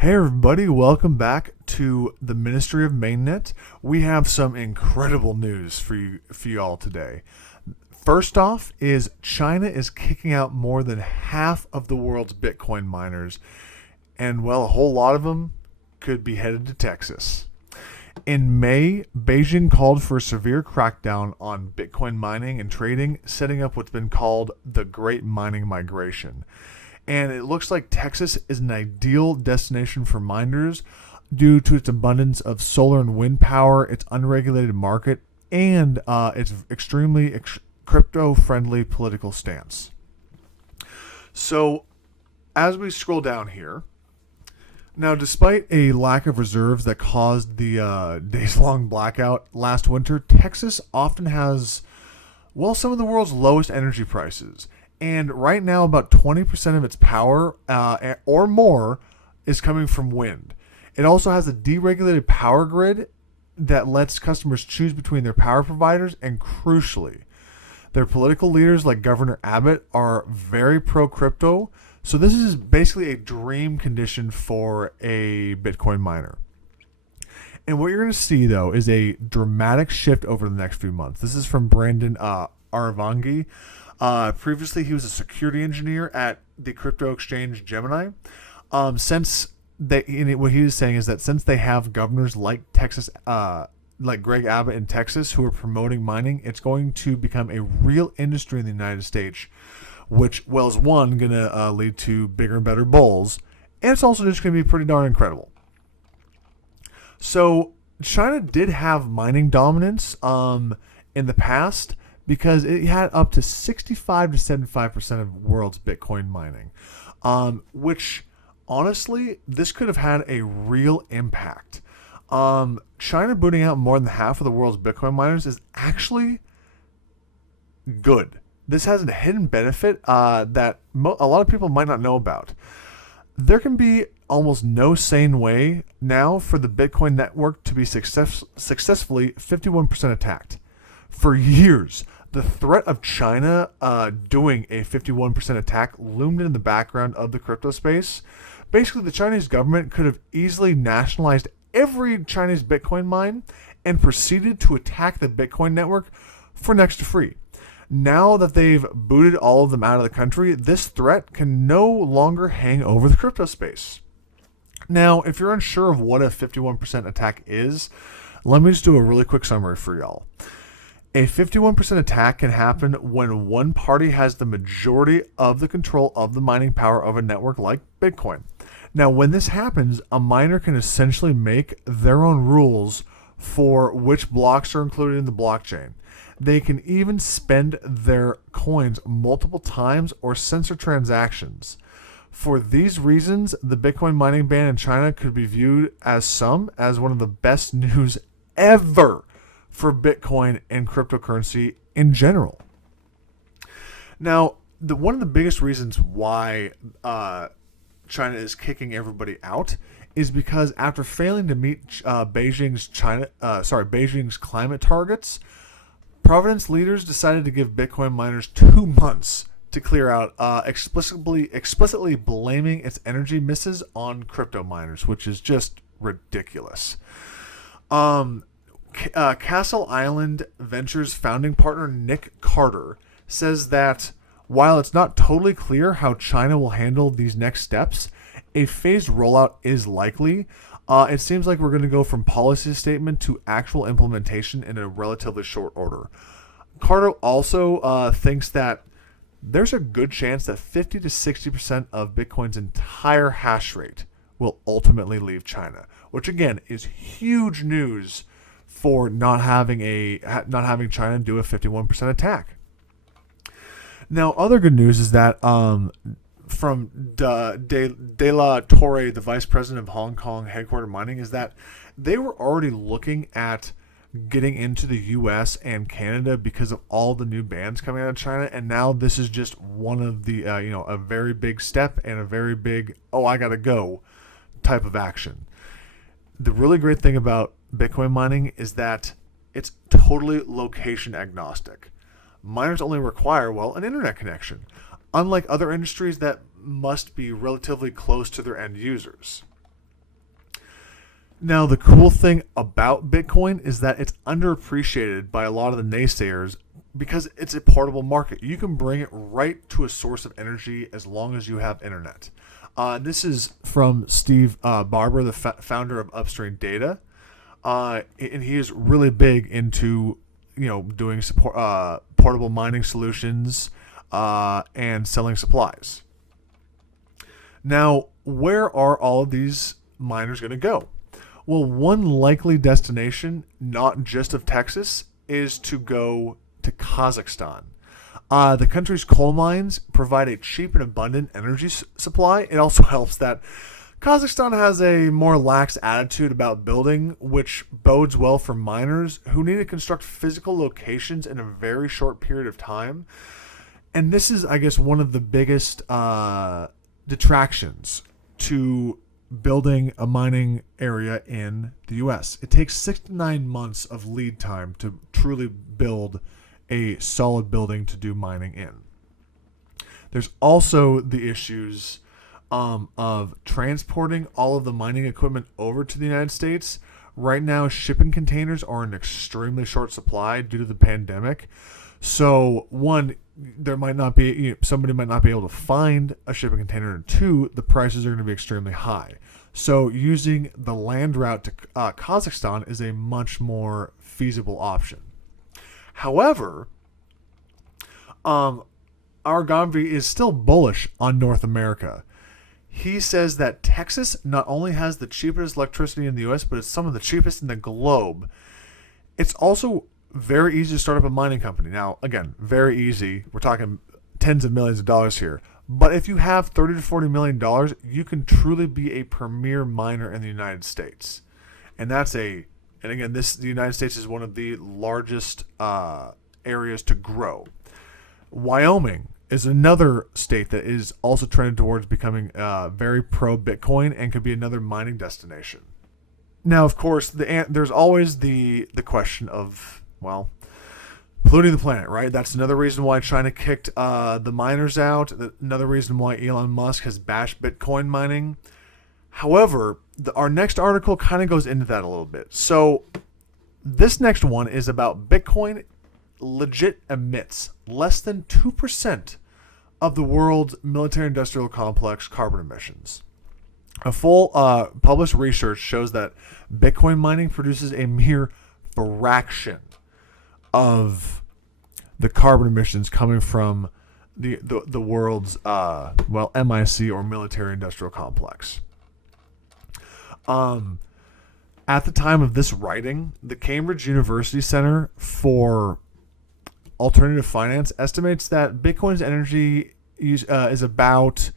Hey everybody, welcome back to the Ministry of Mainnet. We have some incredible news for you all today. First off is China is kicking out more than half of the world's Bitcoin miners, and well, a whole lot of them could be headed to Texas. In May, Beijing called for a severe crackdown on Bitcoin mining and trading, setting up what's been called the Great Mining Migration. And it looks like Texas is an ideal destination for miners due to its abundance of solar and wind power, its unregulated market, and its extremely crypto-friendly political stance. So, as we scroll down here, now despite a lack of reserves that caused the days-long blackout last winter, Texas often has, well, some of the world's lowest energy prices. And right now, about 20% of its power or more is coming from wind. It also has a deregulated power grid that lets customers choose between their power providers, and crucially, their political leaders like Governor Abbott are very pro-crypto. So this is basically a dream condition for a Bitcoin miner. And what you're going to see, though, is a dramatic shift over the next few months. This is from Brandon Aravangi. Previously, he was a security engineer at the crypto exchange Gemini. What he was saying is that since they have governors like Texas, like Greg Abbott in Texas, who are promoting mining, it's going to become a real industry in the United States, which, well, is one going to lead to bigger and better bulls, and it's also just going to be pretty darn incredible. So China did have mining dominance in the past, because it had up to 65 to 75% of the world's Bitcoin mining, which honestly, this could have had a real impact. China booting out more than half of the world's Bitcoin miners is actually good. This has a hidden benefit that a lot of people might not know about. There can be almost no sane way now for the Bitcoin network to be successfully 51% attacked. For years, the threat of China doing a 51% attack loomed in the background of the crypto space. Basically, the Chinese government could have easily nationalized every Chinese Bitcoin mine and proceeded to attack the Bitcoin network for next to free. Now that they've booted all of them out of the country, this threat can no longer hang over the crypto space. Now, if you're unsure of what a 51% attack is, let me just do a really quick summary for y'all. A 51% attack can happen when one party has the majority of the control of the mining power of a network like Bitcoin. Now, when this happens, a miner can essentially make their own rules for which blocks are included in the blockchain. They can even spend their coins multiple times or censor transactions. For these reasons, the Bitcoin mining ban in China could be viewed as one of the best news ever for Bitcoin and cryptocurrency in general. Now, one of the biggest reasons why China is kicking everybody out is because after failing to meet Beijing's climate targets, Providence leaders decided to give Bitcoin miners 2 months to clear out, explicitly blaming its energy misses on crypto miners, which is just ridiculous. Castle Island Ventures founding partner Nick Carter says that while it's not totally clear how China will handle these next steps, a phased rollout is likely. It seems like we're going to go from policy statement to actual implementation in a relatively short order. Carter also thinks that there's a good chance that 50 to 60% of Bitcoin's entire hash rate will ultimately leave China, which again is huge news for not having China do a 51% attack. Now, other good news is that from De La Torre, the vice president of Hong Kong headquarter mining, is that they were already looking at getting into the U.S. and Canada because of all the new bans coming out of China, and now this is just one of the a very big step and a very big I gotta go type of action. The really great thing about Bitcoin mining is that it's totally location agnostic. Miners only require, an internet connection, unlike other industries that must be relatively close to their end users. Now, the cool thing about Bitcoin is that it's underappreciated by a lot of the naysayers because it's a portable market. You can bring it right to a source of energy as long as you have internet. This is from Steve Barber, the founder of Upstream Data, and he is really big into doing support, portable mining solutions and selling supplies. Now, where are all of these miners going to go? Well, one likely destination, not just of Texas, is to go to Kazakhstan. The country's coal mines provide a cheap and abundant energy supply. It also helps that Kazakhstan has a more lax attitude about building, which bodes well for miners who need to construct physical locations in a very short period of time. And this is, I guess, one of the biggest detractions to building a mining area in the U.S. It takes 6 to 9 months of lead time to truly build a solid building to do mining in. There's also the issues of transporting all of the mining equipment over to the United States. Right now, shipping containers are in extremely short supply due to the pandemic. So, one, there might not be somebody might not be able to find a shipping container, and two, the prices are going to be extremely high. So, using the land route to Kazakhstan is a much more feasible option. However, Argamvi is still bullish on North America. He says that Texas not only has the cheapest electricity in the U.S., but it's some of the cheapest in the globe. It's also very easy to start up a mining company. Now, again, very easy. We're talking tens of millions of dollars here. But if you have $30 to $40 million, you can truly be a premier miner in the United States. And the United States is one of the largest areas to grow. Wyoming is another state that is also trending towards becoming very pro-Bitcoin and could be another mining destination. Now, of course, there's always the question of, polluting the planet, right? That's another reason why China kicked the miners out. Another reason why Elon Musk has bashed Bitcoin mining. However, our next article kind of goes into that a little bit. So this next one is about Bitcoin legit emits less than 2% of the world's military-industrial complex carbon emissions. A full published research shows that Bitcoin mining produces a mere fraction of the carbon emissions coming from the world's MIC or military-industrial complex. At the time of this writing, the Cambridge University Center for Alternative Finance estimates that Bitcoin's energy use is about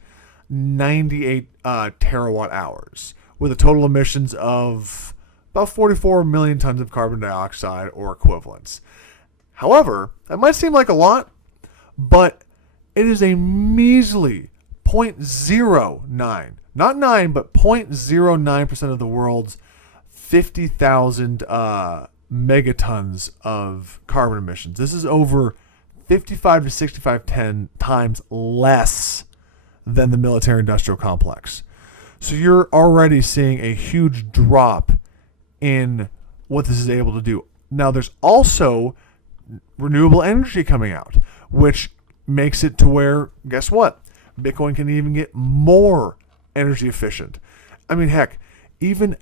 98 terawatt hours, with a total emissions of about 44 million tons of carbon dioxide or equivalents. However, that might seem like a lot, but it is a measly 0.09, not 9, but 0.09% of the world's 50,000 megatons of carbon emissions. This is over 55 to 65 times less than the military-industrial complex. So you're already seeing a huge drop in what this is able to do. Now, there's also renewable energy coming out, which makes it to where, guess what? Bitcoin can even get more energy efficient. I mean, heck, even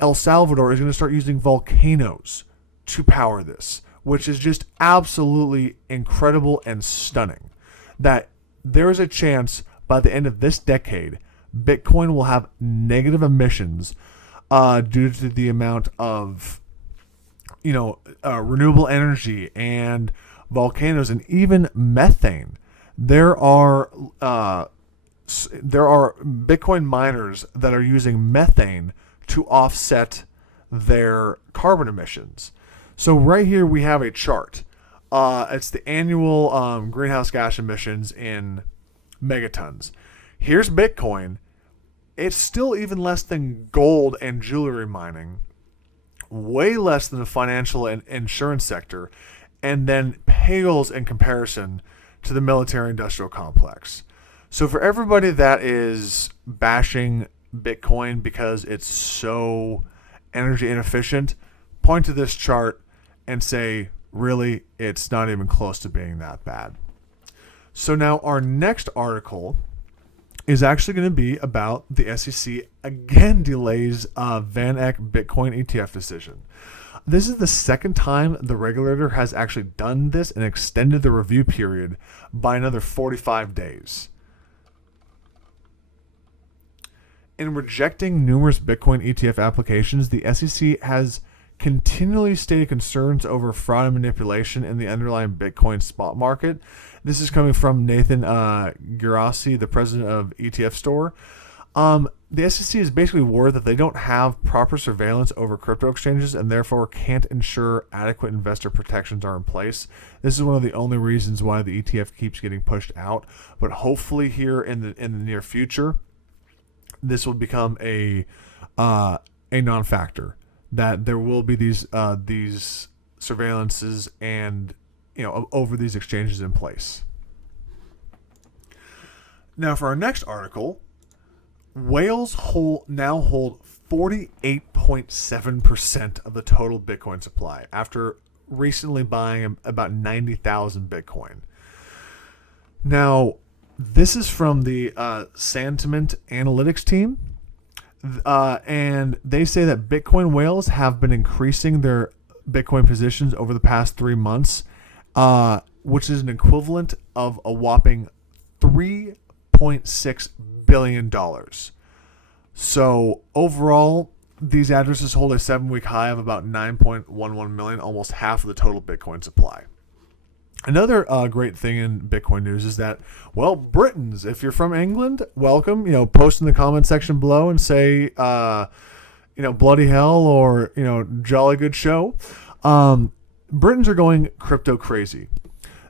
El Salvador is going to start using volcanoes to power this, which is just absolutely incredible and stunning. That there is a chance by the end of this decade, Bitcoin will have negative emissions due to the amount of renewable energy and volcanoes and even methane. There are Bitcoin miners that are using methane to offset their carbon emissions. So right here we have a chart. It's the annual greenhouse gas emissions in megatons. Here's Bitcoin. It's still even less than gold and jewelry mining, way less than the financial and insurance sector, and then pales in comparison to the military-industrial complex. So for everybody that is bashing Bitcoin because it's so energy inefficient, point to this chart and say, really, it's not even close to being that bad. So now our next article is actually going to be about the SEC again delays Van Eck Bitcoin ETF decision. This is the second time the regulator has actually done this and extended the review period by another 45 days. In rejecting numerous Bitcoin ETF applications, the SEC has continually stated concerns over fraud and manipulation in the underlying Bitcoin spot market. This is coming from Nathan Gerasi, the president of ETF Store. The SEC is basically worried that they don't have proper surveillance over crypto exchanges and therefore can't ensure adequate investor protections are in place. This is one of the only reasons why the ETF keeps getting pushed out. But hopefully here in the near future, this will become a non-factor. That there will be these surveillances and over these exchanges in place. Now for our next article, whales now hold 48.7% of the total Bitcoin supply after recently buying about 90,000 Bitcoin. Now, this is from the Santiment Analytics team. And they say that Bitcoin whales have been increasing their Bitcoin positions over the past 3 months, which is an equivalent of a whopping $3.6 billion. So overall, these addresses hold a 7-week high of about 9.11 million, almost half of the total Bitcoin supply. Another great thing in Bitcoin news is that, well, Britons, if you're from England, welcome. Post in the comment section below and say, bloody hell or, jolly good show. Britons are going crypto crazy.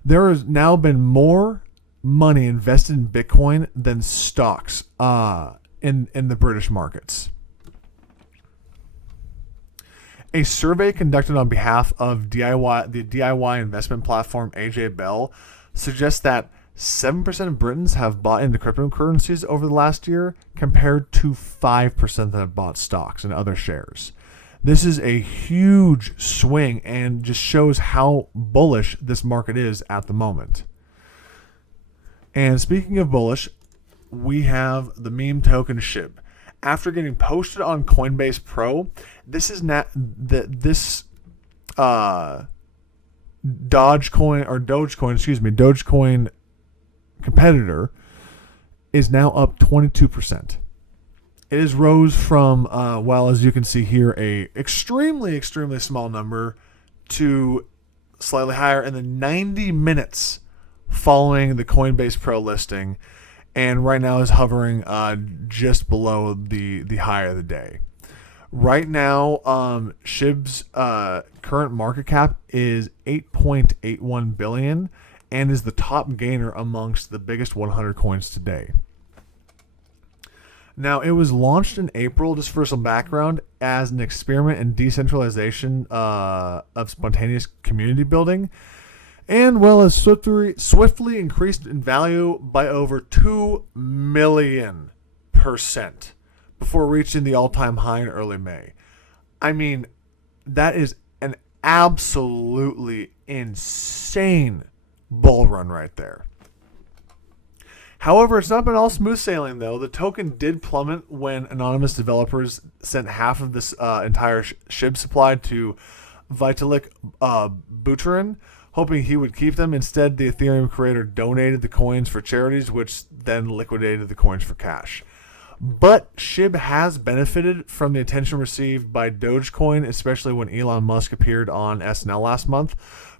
There has now been more money invested in Bitcoin than stocks in the British markets. A survey conducted on behalf of the DIY investment platform AJ Bell suggests that 7% of Britons have bought into cryptocurrencies over the last year, compared to 5% that have bought stocks and other shares. This is a huge swing and just shows how bullish this market is at the moment. And speaking of bullish, we have the meme token SHIB. After getting posted on Coinbase Pro, this is not this Dogecoin competitor is now up 22%. It has rose from, as you can see here, a extremely small number to slightly higher in the 90 minutes following the Coinbase Pro listing, and right now is hovering just below the high of the day. Right now, SHIB's current market cap is $8.81 billion and is the top gainer amongst the biggest 100 coins today. Now, it was launched in April, just for some background, as an experiment in decentralization of spontaneous community building, and has swiftly increased in value by over 2 million% before reaching the all-time high in early May. I mean, that is an absolutely insane bull run right there. However, it's not been all smooth sailing, though. The token did plummet when anonymous developers sent half of this entire SHIB supply to Vitalik Buterin, hoping he would keep them. Instead, the Ethereum creator donated the coins for charities, which then liquidated the coins for cash. But SHIB has benefited from the attention received by Dogecoin, especially when Elon Musk appeared on SNL last month,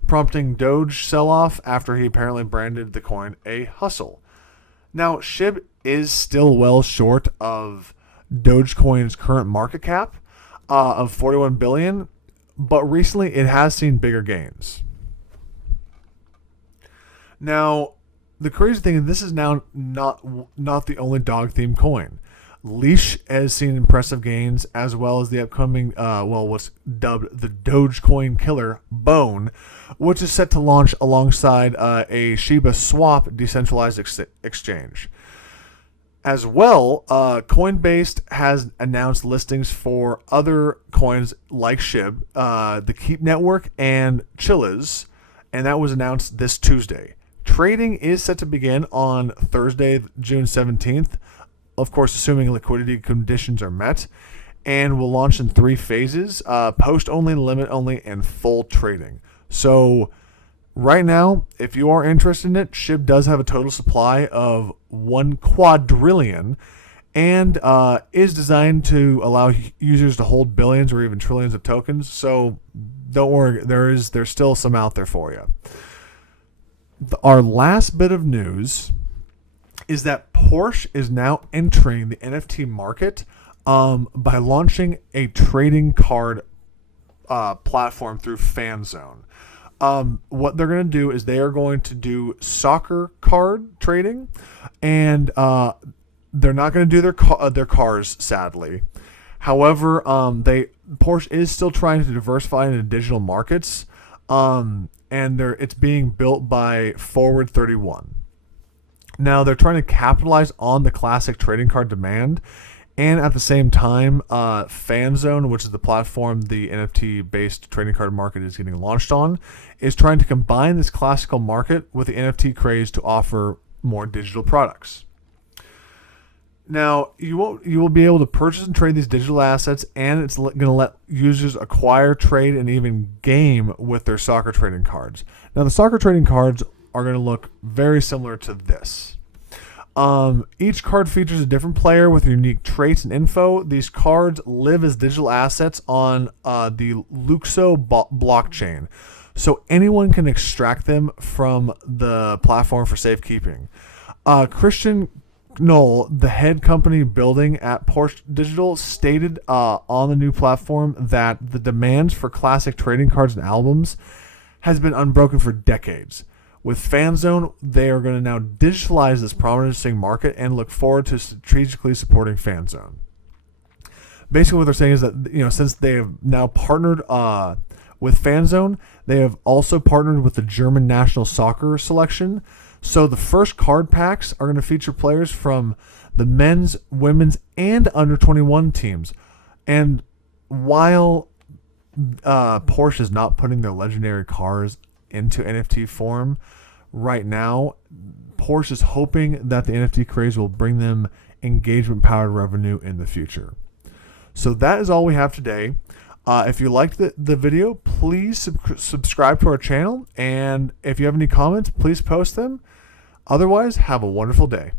prompting Doge sell-off after he apparently branded the coin a hustle. Now, SHIB is still well short of Dogecoin's current market cap of $41 billion, but recently it has seen bigger gains. Now, the crazy thing is this is now not the only dog-themed coin. Leash has seen impressive gains, as well as the upcoming, what's dubbed the Dogecoin killer, Bone, which is set to launch alongside a Shiba Swap decentralized exchange. As well, Coinbase has announced listings for other coins like SHIB, the Keep Network, and Chiliz, and that was announced this Tuesday. Trading is set to begin on Thursday, June 17th, of course, assuming liquidity conditions are met, and will launch in 3 phases: post only, limit only, and full trading. So, right now, if you are interested in it, SHIB does have a total supply of 1 quadrillion and is designed to allow users to hold billions or even trillions of tokens. So don't worry, there's still some out there for you. Our last bit of news is that Porsche is now entering the NFT market by launching a trading card platform through Fanzone. What they're going to do is they are going to do soccer card trading, and they're not going to do their cars, sadly. However, Porsche is still trying to diversify into digital markets, and it's being built by Forward 31. Now they're trying to capitalize on the classic trading card demand. And at the same time, Fanzone, which is the platform the NFT-based trading card market is getting launched on, is trying to combine this classical market with the NFT craze to offer more digital products. Now, you will be able to purchase and trade these digital assets, and it's going to let users acquire, trade, and even game with their soccer trading cards. Now, the soccer trading cards are going to look very similar to this. Each card features a different player with unique traits and info. These cards live as digital assets on the Luxo blockchain, so anyone can extract them from the platform for safekeeping. Christian Knoll, the head company building at Porsche Digital, stated on the new platform that the demands for classic trading cards and albums has been unbroken for decades. With Fanzone, they are going to now digitalize this promising market and look forward to strategically supporting Fanzone. Basically, what they're saying is that, since they have now partnered with Fanzone, they have also partnered with the German national soccer selection. So the first card packs are going to feature players from the men's, women's, and under 21 teams. And while Porsche is not putting their legendary cars into NFT form right now, Porsche is hoping that the NFT craze will bring them engagement-powered revenue in the future. So that is all we have today. If you liked the video, please subscribe to our channel, and if you have any comments, please post them. Otherwise, have a wonderful day.